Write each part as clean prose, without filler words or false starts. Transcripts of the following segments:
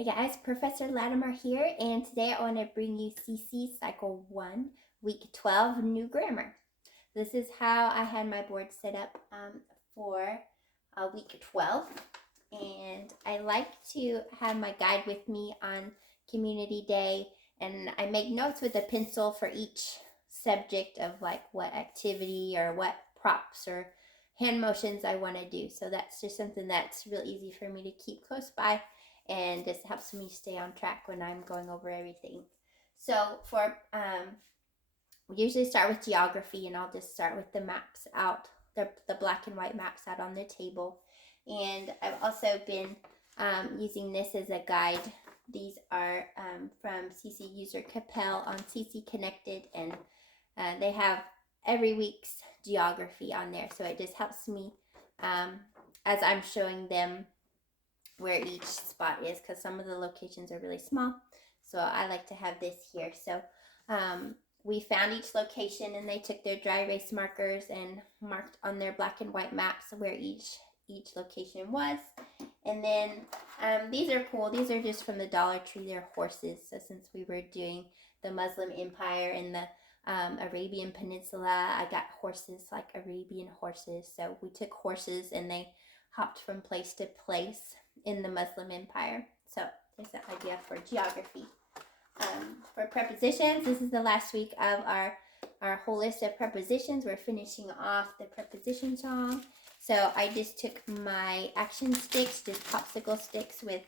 Hey guys, Professor Latimer here, and today I want to bring you CC Cycle 1, Week 12, New Grammar. This is how I had my board set up for Week 12, and I like to have my guide with me on Community Day, and I make notes with a pencil for each subject of like what activity or what props or hand motions I want to do. So that's just something that's real easy for me to keep close by, and this helps me stay on track when I'm going over everything. So we usually start with geography, and I'll just start with the maps out, the black and white maps out on the table. And I've also been using this as a guide. These are from CC user Capel on CC Connected, and they have every week's geography on there. So it just helps me as I'm showing them where each spot is, because some of the locations are really small. So I like to have this here. So we found each location, and they took their dry erase markers and marked on their black and white maps where each location was. And then these are cool. These are just from the Dollar Tree. They're horses. So since we were doing the Muslim Empire and the Arabian Peninsula, I got horses, like Arabian horses. So we took horses and they hopped from place to place in the Muslim Empire. So there's that idea for geography. For prepositions, this is the last week of our whole list of prepositions. We're finishing off the preposition song. So I just took my action sticks, just popsicle sticks with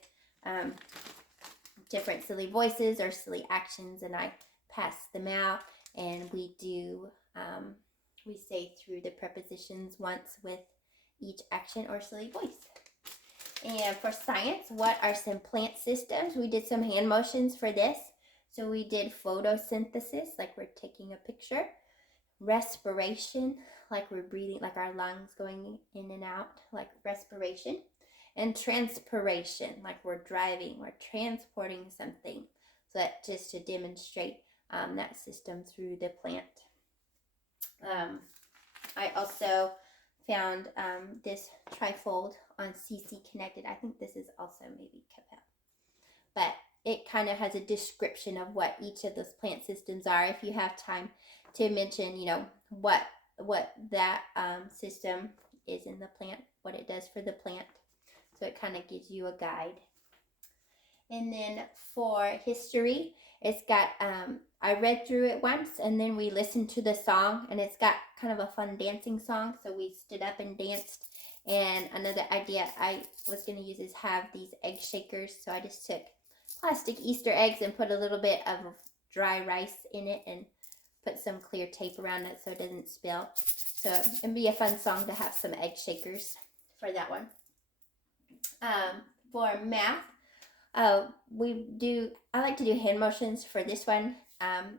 different silly voices or silly actions, and I pass them out, and we say through the prepositions once with each action or silly voice. And for science, what are some plant systems? We did some hand motions for this. So we did photosynthesis, like we're taking a picture. Respiration, like we're breathing, like our lungs going in and out, like respiration. And transpiration, like we're driving, we're transporting something. So that just to demonstrate that system through the plant. I also found this trifold on CC Connected. I think this is also maybe Capel. But it kind of has a description of what each of those plant systems are. If you have time to mention, what that system is in the plant, what it does for the plant. So it kind of gives you a guide. And then for history, it's got, I read through it once, and then we listened to the song, and it's got kind of a fun dancing song. So we stood up and danced. And another idea I was going to use is have these egg shakers. So I just took plastic Easter eggs and put a little bit of dry rice in it and put some clear tape around it so it doesn't spill. So it'd be a fun song to have some egg shakers for that one. For math, I like to do hand motions for this one.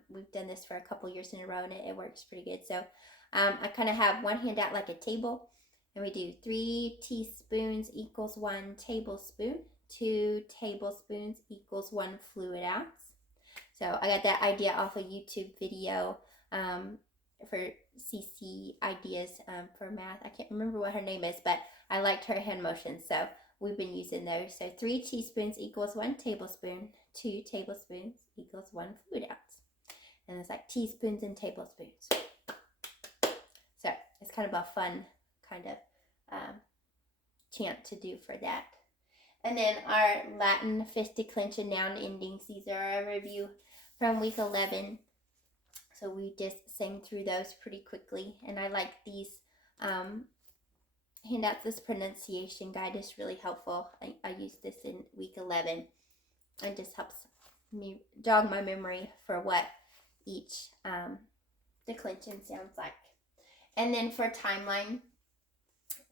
We've done this for a couple years in a row, and it works pretty good. So I kind of have one hand out like a table, and we do 3 teaspoons equals 1 tablespoon. 2 tablespoons equals 1 fluid ounce. So I got that idea off a YouTube video for CC Ideas for math. I can't remember what her name is, but I liked her hand motion, so we've been using those. So 3 teaspoons equals 1 tablespoon. 2 tablespoons equals 1 fluid ounce. And it's like teaspoons and tablespoons. So it's kind of a fun kind of chant to do for that. And then our Latin fist declension noun endings. These are a review from week 11. So we just sang through those pretty quickly. And I like these handouts. This pronunciation guide is really helpful. I used this in week 11. And just helps me jog my memory for what each declension sounds like. And then for timeline,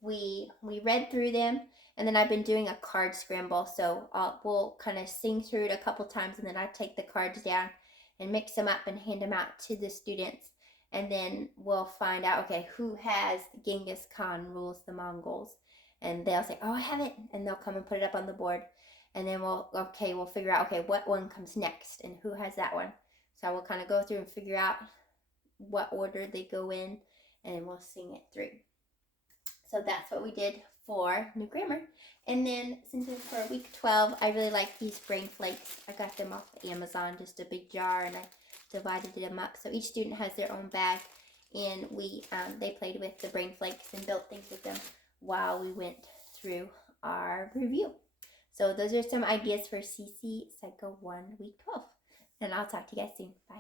we read through them, and then I've been doing a card scramble. So we'll kind of sing through it a couple times, and then I take the cards down and mix them up and hand them out to the students. And then we'll find out, okay, who has Genghis Khan rules the Mongols? And they'll say, oh, I have it. And they'll come and put it up on the board. And then we'll figure out, okay, what one comes next and who has that one. So we'll kind of go through and figure out what order they go in, and then we'll sing it through. So that's what we did for new grammar. And then since it's for week 12, I really like these brain flakes. I got them off of Amazon, just a big jar, and I divided them up. So each student has their own bag, and they played with the brain flakes and built things with them while we went through our review. So those are some ideas for CC Cycle 1, Week 12. And I'll talk to you guys soon. Bye.